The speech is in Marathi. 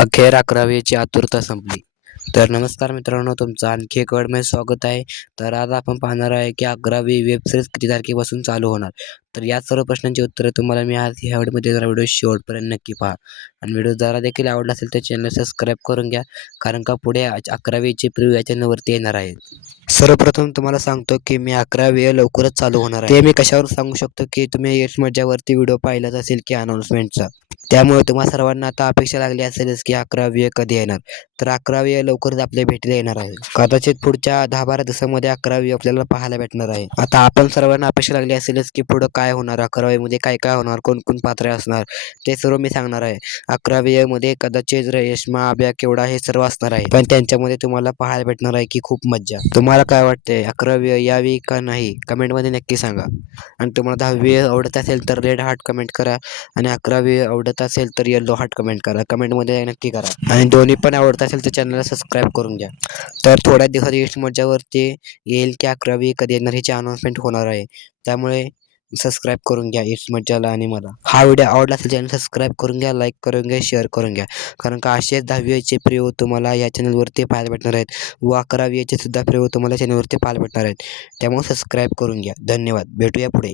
अखेर 11वीची आतुरता संपली. तर नमस्कार मित्रांनो, तुमचं आणखी एक वेळमध्ये स्वागत आहे. तर आज आपण पाहणार आहे की 11वी वेब सीरीज किती तारखेपासून चालू होणार. तर या सर्व प्रश्नांची उत्तरे तुम्हाला मी आज ह्या व्हिडिओमध्ये जरा व्हिडिओ शेवटपर्यंत नक्की पहा. आणि व्हिडिओ जरा देखील आवडला असेल तर चॅनल सबस्क्राईब करून घ्या, कारण का पुढे 11वीची प्रिव्ह्यू या चॅनलवरती येणार आहे. सर्वप्रथम तुम्हाला सांगतो की मी 11वी लवकरच चालू होणार आहे. ते मी कशावर सांगू शकतो की तुम्ही एक्स मज्जावरती व्हिडिओ पाहिलाच असेल की अनाउन्समेंटचा. त्यामुळे तुम्हा सर्वांना आता अपेक्षा लागली असेलच की 11वी कधी येणार. तर 11वी लवकरच आपल्या भेटीला येणार आहे. कदाचित पुढच्या 10-12 दिवसामध्ये 11वी आपल्याला पाहायला भेटणार आहे. आता आपण सर्वांना अपेक्षा लागली असेलच की पुढं काय होणार, 11वीमध्ये काय काय होणार, कोण पात्र असणार, ते सर्व मी सांगणार आहे. 11वी कदाचित रेश्मा, अभ्या, केवढा हे सर्व असणार आहे. पण त्यांच्यामध्ये तुम्हाला पाहायला भेटणार आहे की खूप मज्जा. तुम्हाला काय वाटतंय, 11वी यावी का नाही, कमेंटमध्ये नक्की सांगा. आणि तुम्हाला 10वी आवडत असेल तर रेड हार्ट कमेंट करा, आणि 11वी आवडत असेल तर येलो हार्ट कमेंट करा. कमेंटमध्ये नक्की करा. आणि दोन्ही पण आवडत असेल तर चॅनलला सबस्क्राईब करून घ्या. तर थोड्या दिवसात यश मज्जावरती येईल की 11वी कधी येणार ह्याची अनाउन्समेंट होणार आहे. त्यामुळे सबस्क्राईब करून घ्या यश मज्जाला आणि मला. हा व्हिडिओ आवडला असेल चॅनल सबस्क्राईब करून घ्या, लाईक करून घ्या, शेअर करून घ्या. कारण का असेच 10वीचे प्रिव्ह्यू तुम्हाला या चॅनलवरती पाहायला भेटणार आहेत, व 11वीचे सुद्धा प्रिव्ह्यू तुम्हाला चॅनलवरती पाहायला भेटणार आहेत. त्यामुळे सबस्क्राईब करून घ्या. धन्यवाद. भेटूया पुढे.